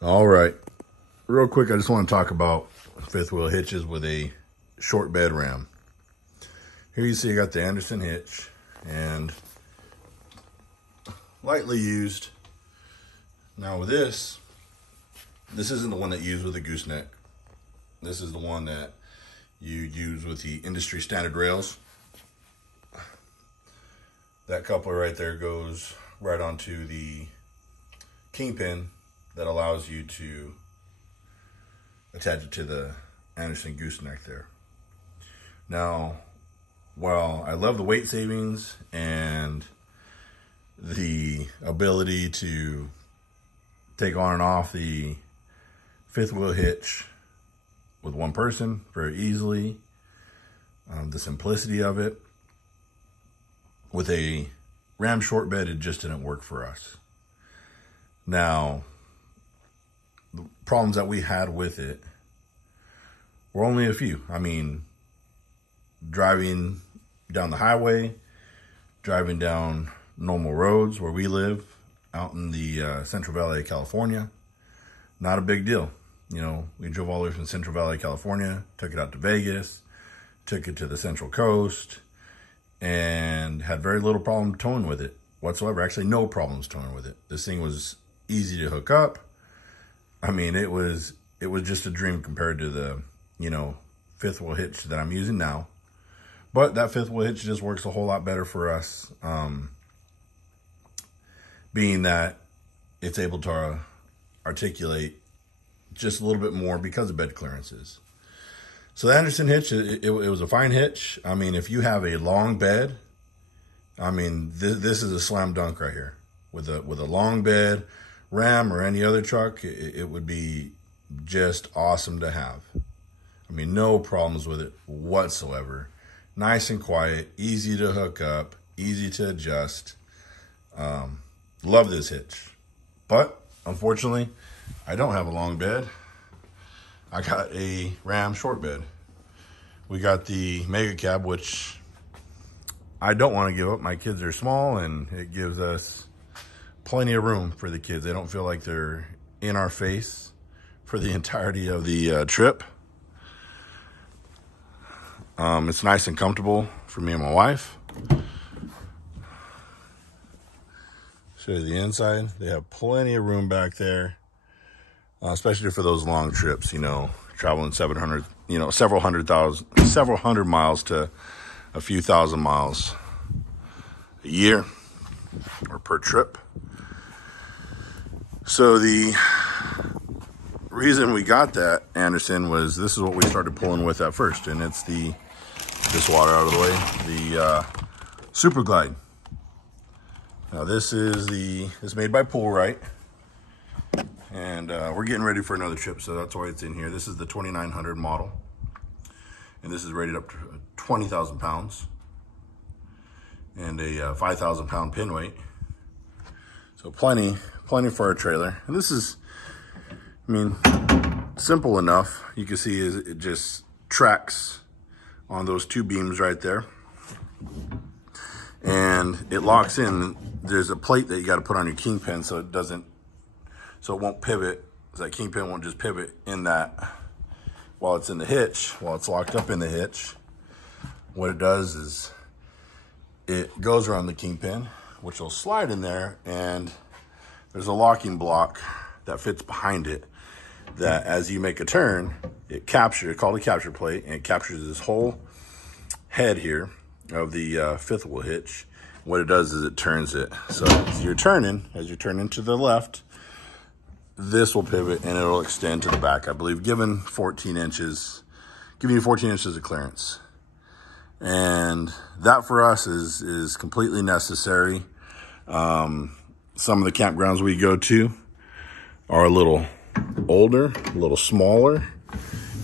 All right, real quick, I just want to talk about fifth wheel hitches with a short bed ram. Here you see I got the Anderson hitch and lightly used. Now with this isn't the one that you use with a gooseneck. This is the one that you use with the industry standard rails. That coupler right there goes right onto the kingpin that allows you to attach it to the Anderson gooseneck there. Now, while I love the weight savings and the ability to take on and off the fifth wheel hitch with one person very easily, the simplicity of it, with a ram short bed, it just didn't work for us. Now, the problems that we had with it were only a few. I mean, driving down the highway, driving down normal roads where we live out in the Central Valley of California, not a big deal. You know, we drove all the way from Central Valley, California, took it out to Vegas, took it to the Central Coast, and had very little problem towing with it whatsoever. Actually, no problems towing with it. This thing was easy to hook up. I mean, it was just a dream compared to the, you know, fifth wheel hitch that I'm using now. But that fifth wheel hitch just works a whole lot better for us, being that it's able to articulate just a little bit more because of bed clearances. So the Anderson hitch, it was a fine hitch. I mean, if you have a long bed, I mean, this is a slam dunk right here. With a long bed, Ram or any other truck, it would be just awesome to have. I mean, no problems with it whatsoever. Nice and quiet, easy to hook up, easy to adjust. Love this hitch. But, unfortunately, I don't have a long bed. I got a Ram short bed. We got the Mega Cab, which I don't want to give up. My kids are small, and it gives us plenty of room for the kids. They don't feel like they're in our face for the entirety of the trip. It's nice and comfortable for me and my wife. Show you the inside. They have plenty of room back there, especially for those long trips, you know, traveling 700, you know, several hundred miles to a few thousand miles a year or per trip. So the reason we got that Anderson was this is what we started pulling with at first, and it's this water out of the way, the Superglide. Now this is made by Poolrite, and we're getting ready for another trip, so that's why it's in here. This is the 2900 model, and this is rated up to 20,000 pounds and a 5,000 pound pin weight. So plenty for a trailer. And this is, I mean, simple enough. You can see it just tracks on those two beams right there. And it locks in. There's a plate that you got to put on your kingpin so it won't pivot. So that kingpin won't just pivot in that while it's in the hitch, while it's locked up in the hitch. What it does is it goes around the kingpin, which will slide in there, and there's a locking block that fits behind it that as you make a turn, it's called a capture plate, and it captures this whole head here of the fifth wheel hitch. What it does is it turns it. So as you're turning to the left, this will pivot and it'll extend to the back, I believe, giving you 14 inches of clearance. And that for us is completely necessary. Some of the campgrounds we go to are a little older, a little smaller,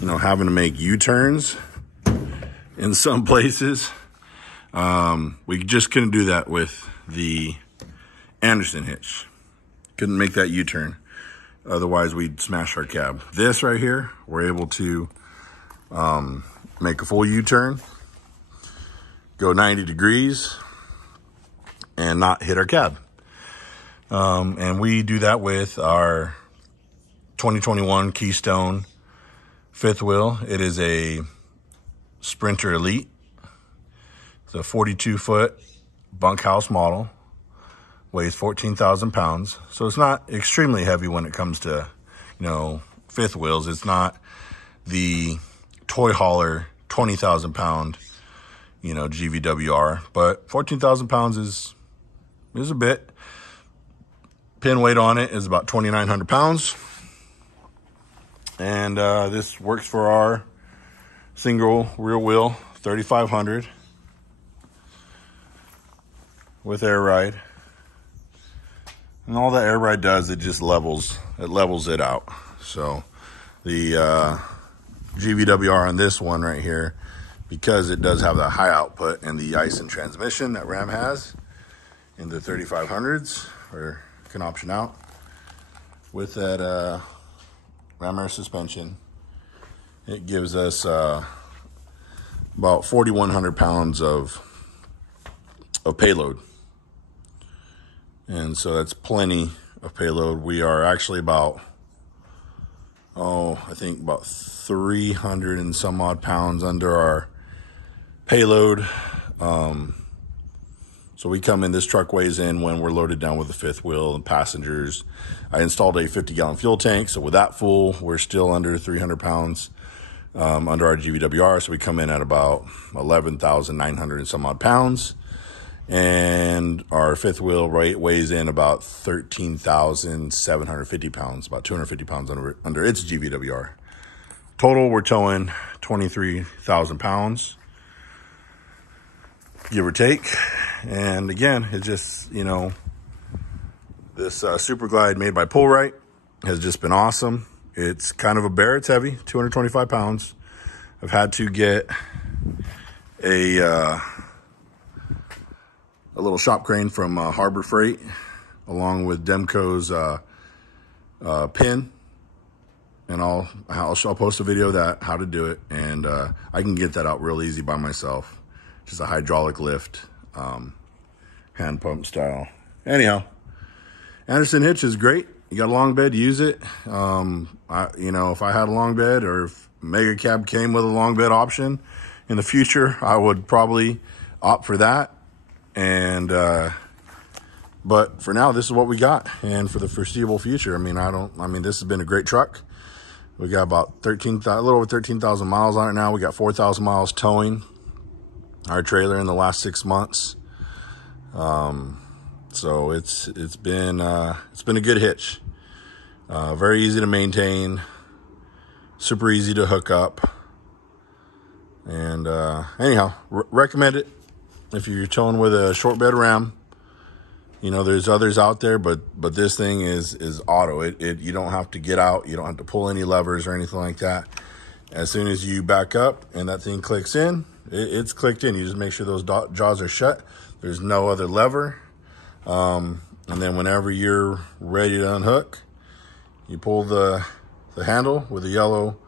you know, having to make U-turns in some places. We just couldn't do that with the Anderson hitch. Couldn't make that U-turn. Otherwise, we'd smash our cab. This right here, we're able to make a full U-turn, go 90 degrees, and not hit our cab. And we do that with our 2021 Keystone fifth wheel. It is a Sprinter Elite. It's a 42-foot bunkhouse model. Weighs 14,000 pounds. So it's not extremely heavy when it comes to, fifth wheels. It's not the toy hauler 20,000 pound, GVWR, but 14,000 pounds is a bit. Pin weight on it is about 2,900 pounds. And this works for our single rear wheel 3,500 with air ride. And all that air ride does, it just levels it out. So the GVWR on this one right here, because it does have the high output and the Aisin transmission that Ram has in the 3,500s, or can option out with that Ram Air suspension, it gives us about 4,100 pounds of payload. And so that's plenty of payload. We are actually about, I think about 300 and some odd pounds under our payload. So we come in, this truck weighs in when we're loaded down with the fifth wheel and passengers. I installed a 50-gallon fuel tank. So with that full, we're still under 300 pounds under our GVWR. So we come in at about 11,900 and some odd pounds. And our fifth wheel weighs in about 13,750 pounds, about 250 pounds under its GVWR. Total, we're towing 23,000 pounds, give or take. And again, it's just, this Superglide made by Pullright has just been awesome. It's kind of a bear. It's heavy, 225 pounds. I've had to get a little shop crane from Harbor Freight, along with Demco's pin. And I'll post a video of that, how to do it. And I can get that out real easy by myself. Just a hydraulic lift, hand pump style. Anyhow, Anderson hitch is great. You got a long bed, use it. If I had a long bed, or if Mega Cab came with a long bed option in the future, I would probably opt for that. And but for now, this is what we got, and for the foreseeable future, this has been a great truck. We got about a little over 13,000 miles on it now. We got 4,000 miles towing our trailer in the last 6 months. So it's been a good hitch. Very easy to maintain, super easy to hook up. And anyhow, recommend it if you're towing with a short bed Ram. There's others out there, but this thing is auto. You don't have to get out. You don't have to pull any levers or anything like that. As soon as you back up and that thing clicks in, it's clicked in. You just make sure those jaws are shut. There's no other lever. And then whenever you're ready to unhook, you pull the handle with the yellow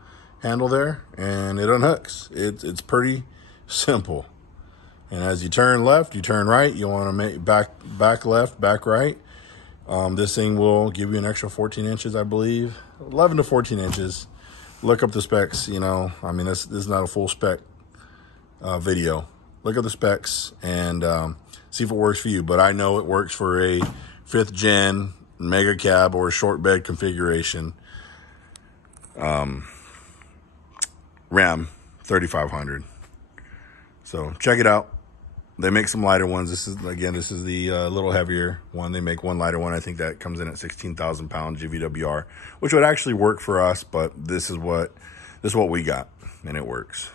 handle there, and it unhooks. It's pretty simple. And as you turn left, you turn right. You want to make back left, back right. This thing will give you an extra 14 inches, I believe, 11 to 14 inches. Look up the specs. This is not a full spec video. Look at the specs and see if it works for you. But I know it works for a 5th gen Mega Cab or short bed configuration Ram 3,500. So check it out. They make some lighter ones. This is the little heavier one. They make one lighter one. I think that comes in at 16,000 pound GVWR, which would actually work for us. But this is what we got, and it works.